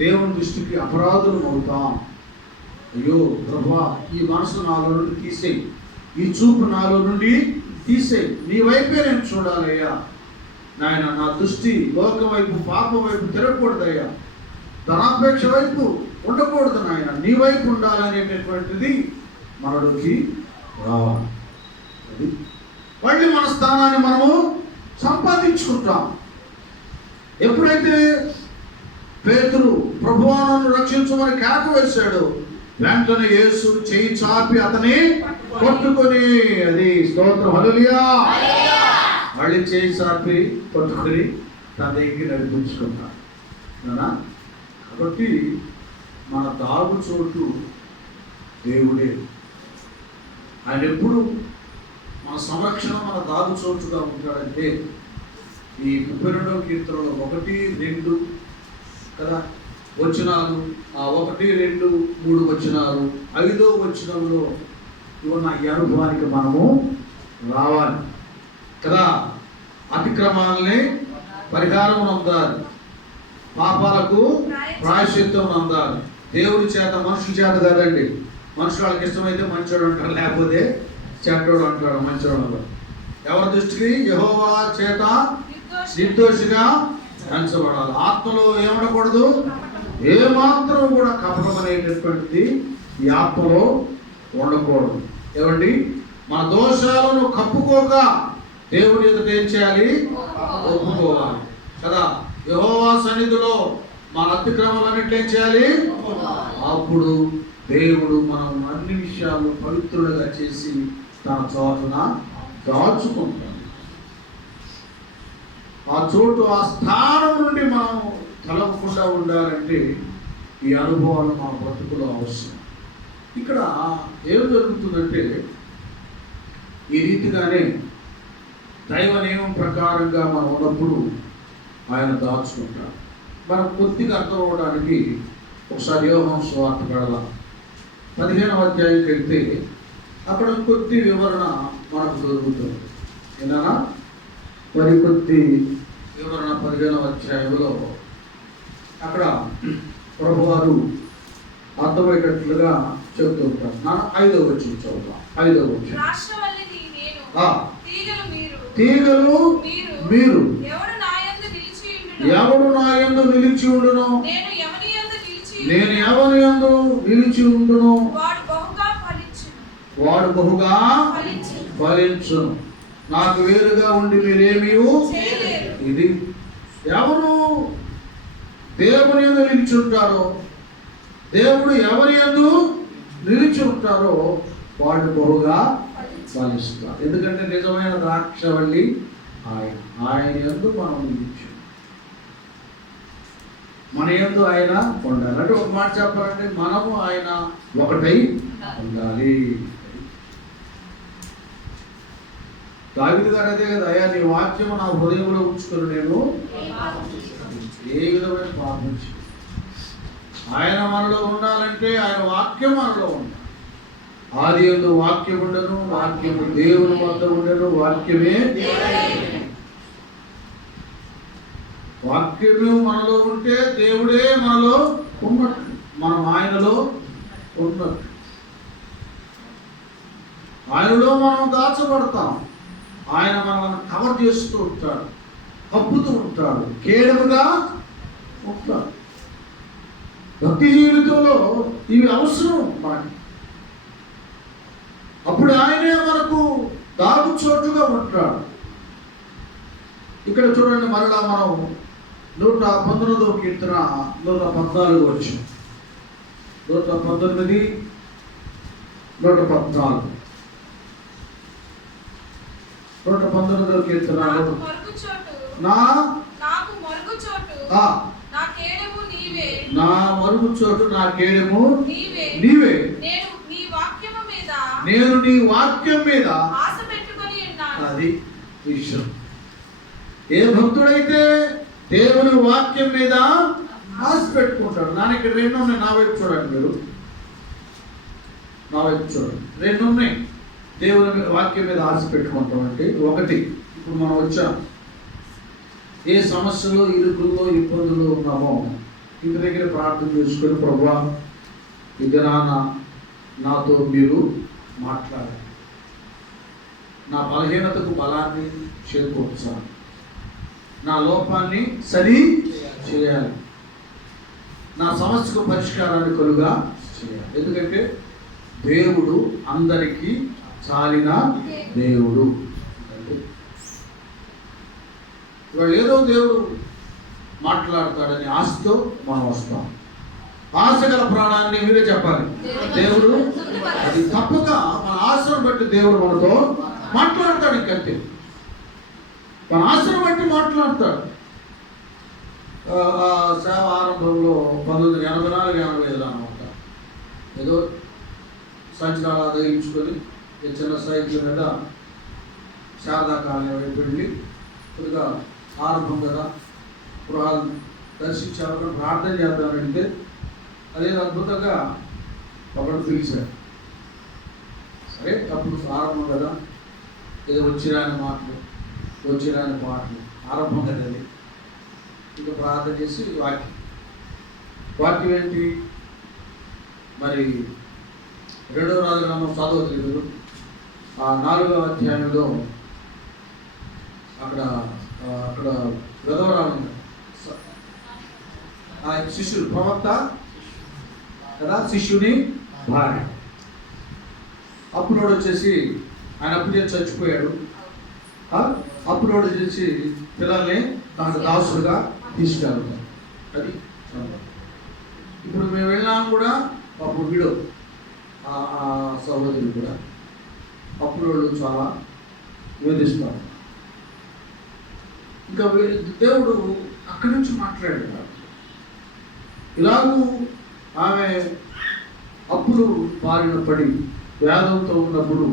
దేవుని దృష్టికి అపరాధులం అవుతాం. అయ్యో ప్రభువా, ఈ మనసు నాలో నుండి తీసేయి, ఈ చూపు నాలో నుండి తీసేయి, నీ వైపే నేను చూడాలయ్యా నాయన. నా దృష్టి లోకం వైపు, పాపం వైపు తిరగకూడదయ్యా, ధనాపేక్ష వైపు ఉండకూడదు నాయన, నీ వైపు ఉండాలనేటటువంటిది మనలోకి రావాలి. అది మళ్ళీ మన స్థానాన్ని మనము సంపాదించుకుంటాం. ఎప్పుడైతే పేతురు ప్రభువా నన్ను రక్షించమని కేక వేశాడు, వెంటనే యేసు చేయి చాపి అతని పట్టుకొని, అది స్తోత్రం, హల్లెలూయా, మళ్ళీ చేయి చాపి పట్టుకొని తన దగ్గర నడిపించుకున్నాడు. కాబట్టి మన దాగు చోటు దేవుడే. ఆయన ఎప్పుడు మన సంరక్షణ, మన దాగు చోటుగా ఉంటాడంటే ఈ 32వ కీర్తనలో 1, 2 కదా వచనాలు, 1, 2, 3 వచనాలు, 5వ వచనంలో ఉన్న ఈ అనుభవానికి మనము రావాలి కదా. అతిక్రమాలని పరిహారం అందాలి, పాపాలకు ప్రాయశ్చిత్తం అందాలి. దేవుడి చేత, మనుషుల చేత కాదండి. మనుషులు వాళ్ళకి ఇష్టమైతే మంచోడు అంటారు, లేకపోతే చెడ్డోడు అంటాడు. మంచోడు ఎవరి దృష్టికి? యెహోవా చేత నిర్దోషిగా ఎంచబడాలి. ఆత్మలో ఏమడకూడదు, ఏమాత్రం కూడా కపటం అనేటటువంటిది ఈ ఆత్మలో ఉండకూడదు. ఏమండి, మన దోషాలను కప్పుకోక దేవుడి ఎదుట ఏం చేయాలి? ఒప్పుకోవాలి కదా. యెహోవా సన్నిధిలో మన అతిక్రమాలన్నింటినీ ఏం చేయాలి? అప్పుడు దేవుడు మనం అన్ని విషయాలు పవిత్రులుగా చేసి తన చోటున దాచుకుంటాడు. ఆ చోటు, ఆ స్థానం నుండి మనం తలవకుండా ఉండాలంటే ఈ అనుభవాలు మన బ్రతుకులో అవసరం. ఇక్కడ ఏం జరుగుతుందంటే, ఈ రీతిగానే దైవ నియమం ప్రకారంగా మనం ఉన్నప్పుడు ఆయన దాచుకుంటాడు. మనం కొద్దిగా అర్థం అవడానికి ఒకసారి యోహాను సువార్త కడదాం. 15వ అధ్యాయంకి వెళ్తే అక్కడ కొద్ది వివరణ మనకు దొరుకుతుంది. ఏదైనా మరి కొద్ది వివరణ 15వ అధ్యాయంలో అక్కడ ప్రభువారు అర్థమయ్యేటట్లుగా చెబుతూ ఉంటారు. 5వ వచనం చదువుతాం. 5వ వచనం, తీగలు మీరు, ఎవడు నా యందు నిలిచి ఉండును, నేను ఎవరి యందు నిలిచి ఉండును, వాడు బహుగా ఫలించును. నాకు వేరుగా ఉండి మీరేమీ. ఇది ఎవరు దేవుని యందు నిలిచి ఉంటారో, దేవుడు ఎవరి యందు నిలిచి ఉంటారో వాడు బహుగా ఫలిస్తారు. ఎందుకంటే నిజమైన ద్రాక్షవల్లి ఆయన యందు మనం నిలిచి, మన యందు ఆయన ఉండాలి. అంటే ఒక మాట చెప్పాలంటే మనము ఆయన ఒకటై ఉండాలి. దావీదు గారు అదే కదా, అయ్యా నీ వాక్యము నా హృదయంలో ఉంచుకొని నేను ఏ విధమైన పాపం చేయను. ఆయన మనలో ఉండాలంటే ఆయన వాక్యం మనలో ఉండాలి. ఆది యందు వాక్యం ఉండను, వాక్యము దేవుని వద్ద ఉండను, వాక్యమే వాక్యము మనలో ఉంటే దేవుడే మనలో ఉన్నట్టు, మనం ఆయనలో ఉన్నట్టు. ఆయనలో మనం దాచబడతాం. ఆయన మనల్ని కవర్ చేస్తూ ఉంటాడు, కప్పుతూ ఉంటాడు, కేడముగా ఉంటాడు. భక్తి జీవితంలో ఇవి అవసరం మనకి. అప్పుడు ఆయనే మనకు దాగు చోటుగా ఉంటాడు. ఇక్కడ చూడండి, మరలా మనం 119వ కీర్తన 114 వచ్చి 119, 114. 119వ కీర్తన. నా మరుగు చోటు, నా కేడము నీవే. నేను నీ వాక్యం మీద అది విషయం. ఏ భక్తుడైతే దేవుని వాక్యం మీద ఆశ పెట్టుకుంటాడు. ఇక్కడ 2 ఉన్నాయి. నా వైపు చూడండి, మీరు నా వైపు చూడండి. 2 ఉన్నాయి. దేవుని వాక్యం మీద ఆశ పెట్టుకుంటాం అంటే, ఒకటి, ఇప్పుడు మనం వచ్చాం, ఏ సమస్యలు, ఇరుకుల్లో, ఇబ్బందులు ఉన్నామో ఇంటి దగ్గర ప్రార్థన చేసుకొని, ప్రభువా ఈ దినాన నాతో మీరు మాట్లాడాలి, నా బలహీనతకు బలాన్ని చేకూర్చాలి, నా లోపాన్ని సరి చేయాలి, నా సమస్యకు పరిష్కారాన్ని కలుగా చేయాలి. ఎందుకంటే దేవుడు అందరికీ చాలిన దేవుడు. ఇవాళ ఏదో దేవుడు మాట్లాడతాడని ఆశతో మనం వస్తాం. ఆశ గల ప్రాణాన్ని మీరే చెప్పాలి. దేవుడు అది తప్పక మన ఆశను బట్టి దేవుడు మనతో మాట్లాడతాడు. ఇంకంతే, మన ఆశను బట్టి మాట్లాడతాడు. సేవ ఆరంభంలో 1984-85 అనమాట, ఏదో సంచలనాలు ఆదరించుకొని చిన్న సైకిల్ మీద శారదా కాలనీ వైపు వెళ్ళి, కొద్దిగా ఆరంభం కదా, గృహాలు దర్శించాలని ప్రార్థన చేద్దామంటే అదేదో అద్భుతంగా ఒకటి పిలిచాడు. సరే, అప్పుడు ఆరంభం కదా, ఏదో వచ్చిరాని పాటలు ఆరంభం కదా అది. ఇంకా ప్రార్థన చేసి వాక్యం ఏంటి మరి 2వ రాజునామం చదవలేదు. ఆ 4వ అధ్యాయంలో అక్కడ విధవరాలు శిష్యుడు, ప్రవక్త కదా, శిష్యుని భార్య. అప్పుడు వచ్చేసి ఆయన అప్పుడే చచ్చిపోయాడు. అప్పుడు వచ్చేసి పిల్లల్ని తనకు దాసుడుగా తీసుకెళ్తాం. అది ఇప్పుడు మేము వెళ్ళినా కూడా అప్పుడు వీడు సహోదరుడు కూడా అప్పుడు వాళ్ళు చాలా వేధిస్తారు. ఇంకా దేవుడు అక్కడి నుంచి మాట్లాడాడు. ఇలాగూ ఆమె అప్పుడు బారిన పడి వేదంతో ఉన్నప్పుడు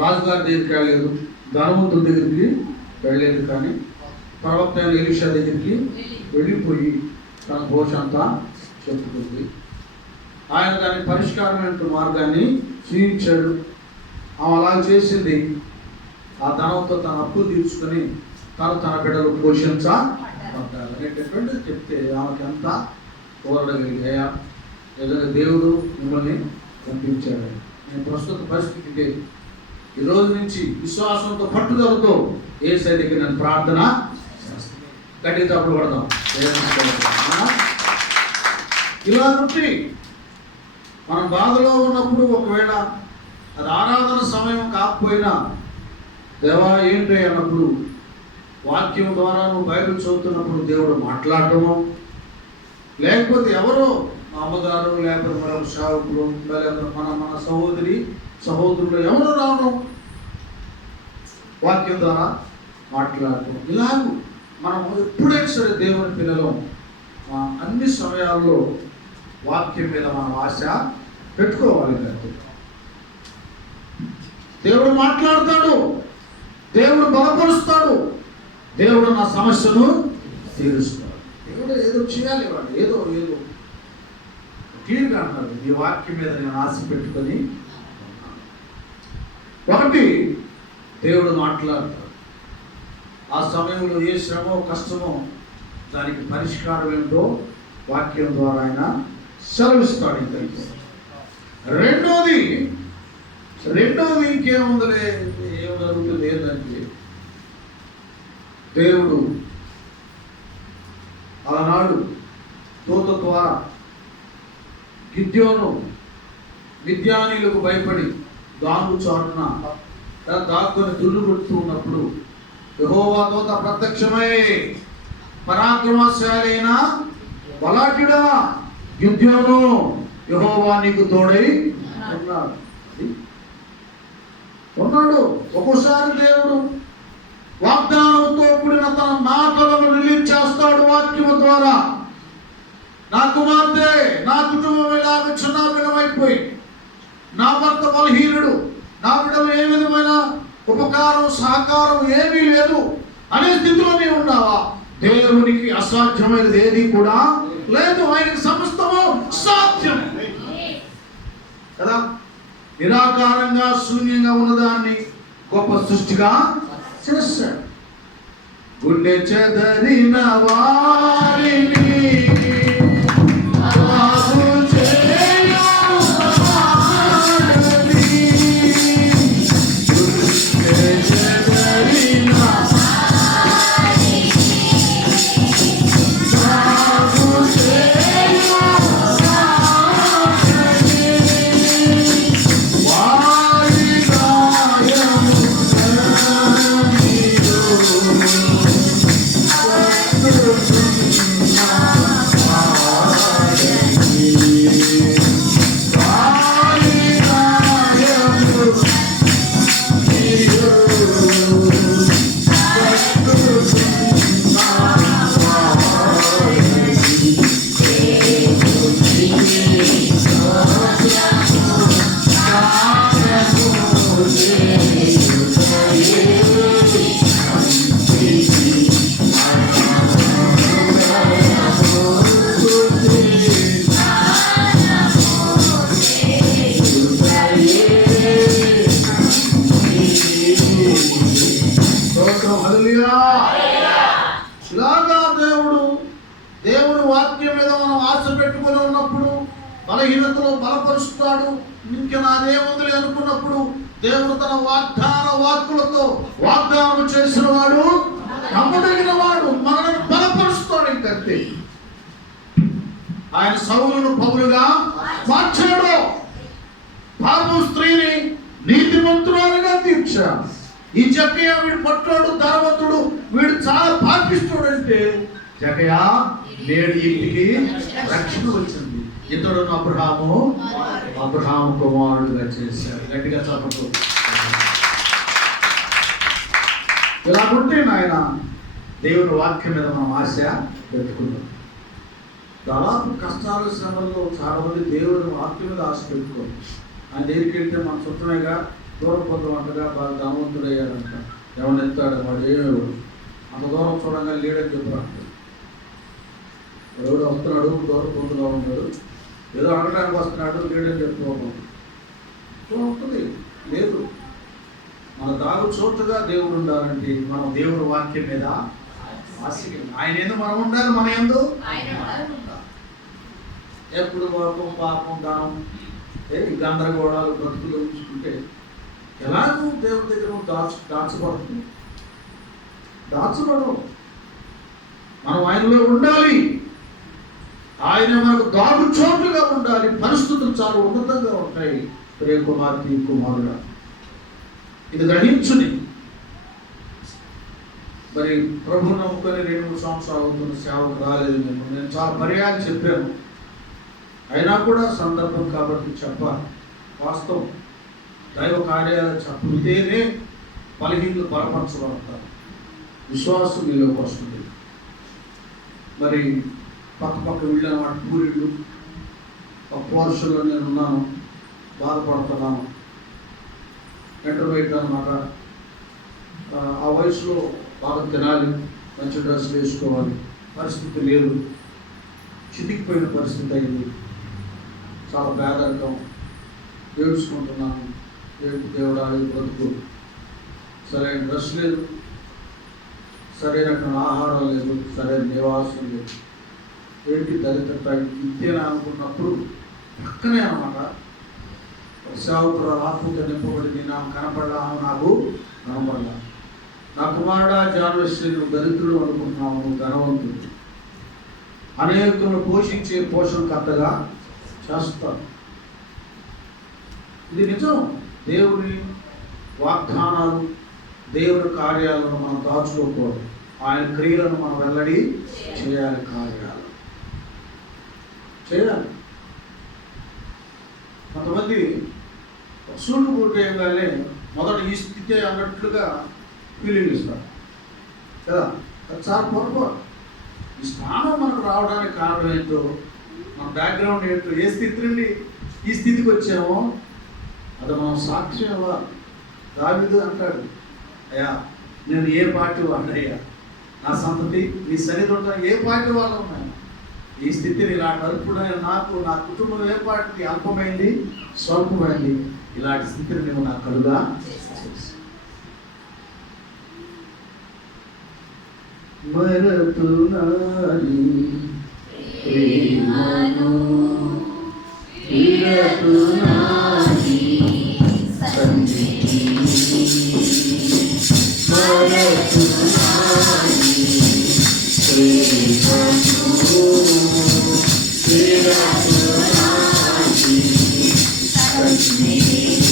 రాజుగారి దగ్గరికి వెళ్ళలేదు, ధనవంతుల దగ్గరికి వెళ్ళలేదు, కానీ ప్రవక్త ఎలీషా దగ్గరికి వెళ్ళిపోయి తన ఘోష అంతా చెప్పుకుంది. ఆయన దాని పరిష్కారమైన మార్గాన్ని చూపించాడు. ఆమె అలా చేసింది. ఆ ధనంతో తన అప్పులు తీర్చుకొని తన బిడ్డలు పోషించబడ్డారు అనేటటువంటిది చెప్తే ఆమెకి ఎంత కోరడగలిగాయా, ఏదైనా దేవుడు మిమ్మల్ని పంపించాడు. నేను ప్రస్తుత పరిస్థితి ఇదే. ఈ రోజు నుంచి విశ్వాసంతో పట్టుదలతో యేసయ్య దగ్గర నేను ప్రార్థన చేస్తాను. గట్టిగా తప్పుడు పడదాం. ఇలా నుండి మనం బాధలో ఉన్నప్పుడు ఒకవేళ అది ఆరాధన సమయం కాకపోయినా, దేవా ఏంటి అన్నప్పుడు వాక్యం ద్వారా నువ్వు బైబిల్ చదువుతున్నప్పుడు దేవుడు మాట్లాడటము, లేకపోతే ఎవరో మా అమ్మగారు, లేకపోతే మరొక సేవకులు, లేకపోతే మన సహోదరులు ఎవరు రావడం, వాక్యం ద్వారా మాట్లాడటం, ఇలాగూ మనం ఎప్పుడైనా సరే దేవుని పిల్లలు అన్ని సమయాల్లో వాక్యం మీద మనం ఆశ పెట్టుకోవాలి. దేవుడు మాట్లాడతాడు, దేవుడు బలపరుస్తాడు, దేవుడు నా సమస్యను తీరుస్తాడు. దేవుడు ఏదో చేయాలి, వాడు ఏదో క్లియర్గా అంటారు, ఈ వాక్యం మీద నేను ఆశ పెట్టుకొని. ఒకటి, దేవుడు మాట్లాడతాడు. ఆ సమయంలో ఏ శ్రమో కష్టమో దానికి పరిష్కారం ఏంటో వాక్యం ద్వారా ఆయన సెలవిస్తాడు. రెండోది, రెండోది ఇంకేముందలే, ఏం జరుగుతుంది ఏంటంటే, దేవుడు ఆనాడు దూత ద్వారా గిద్యోను మిద్యానీయులకు భయపడి గాను చాటున దాక్కుని దున్ను కొడుతూ ఉన్నప్పుడు యెహోవా దూత ప్రత్యక్షమై, పరాక్రమశాలైన బలాఢ్యుడా గిద్యోను, యెహోవా నీకు తోడై ఉన్నాడు. ఒక్కోసారి దేవుడు వాగ్దానంతో కూడిన తన మాటలను రిలీజ్ చేస్తాడు వాక్యము ద్వారా. నా కుమార్తె, నా కుటుంబం ఇలాగ చిన్నాభిన్నమైపోయి, నా భర్త బలహీనుడు, నా బిడ్డలు ఏ విధమైన ఉపకారం సహకారం ఏమీ లేదు అనే స్థితిలో నీవు ఉన్నావా? దేవునికి అసాధ్యమైనది ఏది కూడా లేదు. ఆయనకి సమస్తము సాధ్యం కదా. నిరాకారంగా శూన్యంగా ఉన్నదాన్ని గొప్ప సృష్టిగా చేశాడు. గుండె చెదరిన వారిని ఇలాగా దేవుడు వాక్యం మీద మనం ఆశ పెట్టుకుని ఉన్నప్పుడు బలహీనతలో బలపరుస్తాడు. ఇంకా నాదేముంది అనుకున్నప్పుడు దేవుడు తన వాగ్దాన వాక్కులతో వాగ్దానం చేసిన వాడు, నమ్మదగిన వాడు, మనల్ని బలపరుస్తాడు. ఇంకంతే. ఆయన సౌలును పౌలుగా మార్చాడు. పాపం స్త్రీని నీతిమంతురాలుగా తీర్చాడు. ఈ జక్కయ్య వీడు పట్టుడు ధనవంతుడు, వీడు చాలా పాపిస్తుడు అంటే జక్కయ్య నేడు ఇంటికి రక్షణ వచ్చింది. ఇతడు అబ్రహాము కుమారుడుగా చేశాడు. గట్టిగా చెప్పు. ఇలా ఉంటే నాయన దేవుని వాక్యం మీద మనం ఆశ పెట్టుకున్నాం. దాదాపు కష్టాలు శ్రమల్లో చాలా మంది దేవుని వాక్యం మీద ఆశ పెట్టుకోరు. ఆయన దగ్గరికి వెళ్తే మన చుట్టమేగా దూరం పొందమంటగా బాగా ధనవంతుడయ్యాడంట. ఎవరిని ఎత్తాడు వాడు ఏమేవాడు, అంత దూరం చూడంగా లేడని చెప్పాడు. ఎవడు వస్తున్నాడు, దూరం పొందుగా ఉన్నాడు, ఏదో అడగడానికి వస్తున్నాడు, లేడని చెప్పుకోవడం ఉంటుంది. లేదు, మన దాగు చోటుగా దేవుడు ఉండాలంటే మనం దేవుడు వాక్యం మీద ఆశకి ఆయన ఎందుకు మనం ఉండాలి, మన ఎందు ఎప్పుడు పాపం దానం గందరగోళాలు బ్రతుకులు ఉంచుకుంటే ఎలాగో దేవుడి దగ్గర దాచబడుతుంది. దాచబడవు. మనం ఆయనలో ఉండాలి. ఆయన మనకు దాగు చోటుగా ఉండాలి. పరిస్థితులు చాలా ఉన్నతంగా ఉంటాయి. ప్రియ కుమార్తె కుమారుడా, ఇది గ్రహించుని. మరి ప్రభు నమ్ముకొని 2-3 సంవత్సరాలు అవుతున్న సేవకు రాలేదు. నేను చాలా పర్యాలు చెప్పాను. అయినా కూడా సందర్భం కాబట్టి చెప్పాలి. వాస్తవం. దైవ కార్యాలు చెప్తేనే బలహీనలు బలపరచబడతారు. విశ్వాసం మీలోకి వస్తుంది. మరి పక్క వీళ్ళని వాటి పూరిళ్ళు ఒక పోర్షన్లో నేను ఉన్నాను, బాధపడుతున్నాను. ఇంటర్మీడియట్ అన్నమాట. ఆ వయసులో బాగా తినాలి, మంచి డ్రెస్ వేసుకోవాలి, పరిస్థితి లేదు. చితికిపోయిన పరిస్థితి అయింది. చాలా పేదరికం. ఏడ్చుకుంటున్నాను. దేవుడా బ్రతుకు, సరైన డ్రెస్ లేదు, సరైన ఆహారం లేదు, సరైన నివాసం లేదు. ఏంటి దళిత విద్యను అనుకున్నప్పుడు పక్కనే అన్నమాట సేవకురాలు ఆత్మతో నింపబడింది, నాకు కనపడలా, నాకు కనపడలా. నా కుమారుడా జాన్వశ్రీ, నువ్వు దరిద్రుడు అనుకుంటున్నావు, నువ్వు ధనవంతుడు. అనేకులను పోషించే పోషణకర్తగా చేస్తాను. ఇది నిజం. దేవుని వాగ్దానాలు, దేవుని కార్యాలను మనం దాచుకోకూడదు. ఆయన క్రియలను మనం వెల్లడి చేయాలి, కార్యాలు చేయాలి. కొంతమంది సూళ్ళు కొట్టేయగానే మొదట ఈ స్థితి అన్నట్లుగా ఫీలింగ్ ఇస్తారు కదా. అది చాలా పొరపాటు. ఈ స్థానం మనకు రావడానికి కారణం ఏంటో, మన బ్యాక్గ్రౌండ్ ఏంటో, ఏ స్థితి నుండి ఈ స్థితికి వచ్చామో అది మనం సాక్ష్యం ఇవ్వాలి. దావీదు అంటాడు, అయ్యా నేను ఏ పార్టీ వాడినయ్యా, నా సంతతి నీ సన్నిధిలో ఏ పార్టీ వాళ్ళు ఉన్నాయి, ఈ స్థితిని ఇలాంటి అల్పుడైన నాకు, నా కుటుంబం ఏ పార్టీ అల్పమైంది, స్వల్పమైంది, ఇలాంటి స్థితిని నువ్వు నాకు కలుగా మరతునాని ప్రేమను విరతునాని సన్నిధిని మరతునాని ప్రేమను విరతునాని సన్నిధిని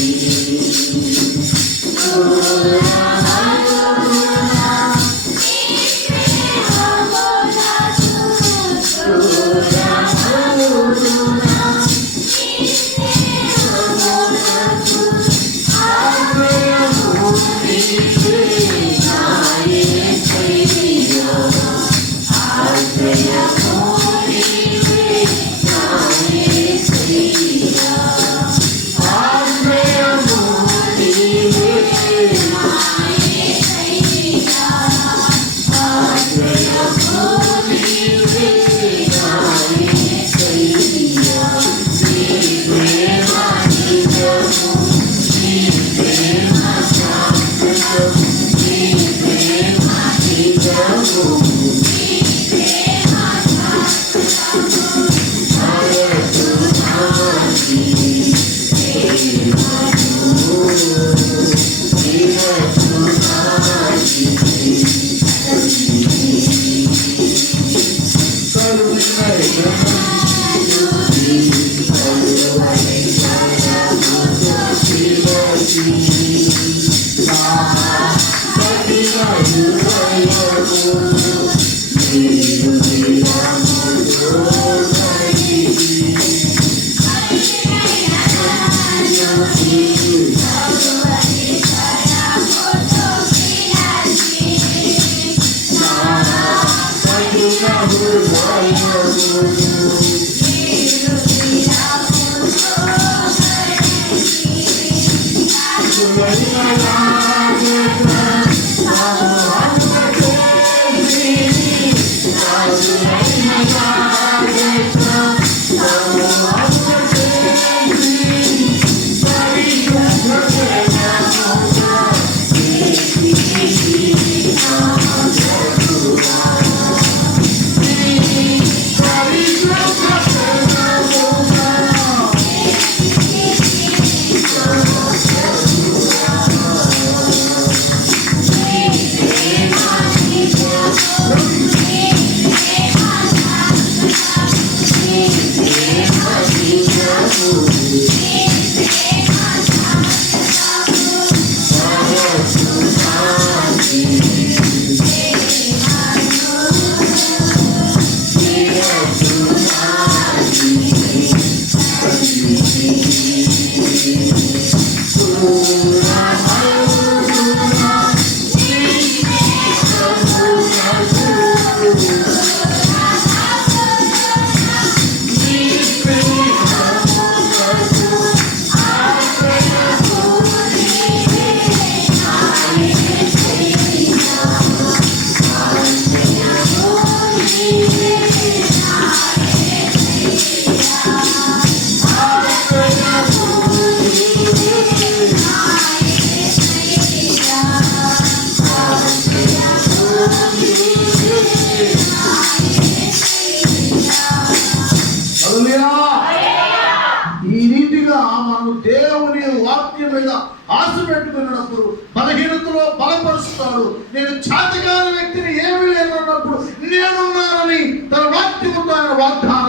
నేను చేతగాని వ్యక్తిని ఏమీ లేనన్నప్పుడు నేనున్నానని తన వాక్యముతో ఆయన వాగ్దానం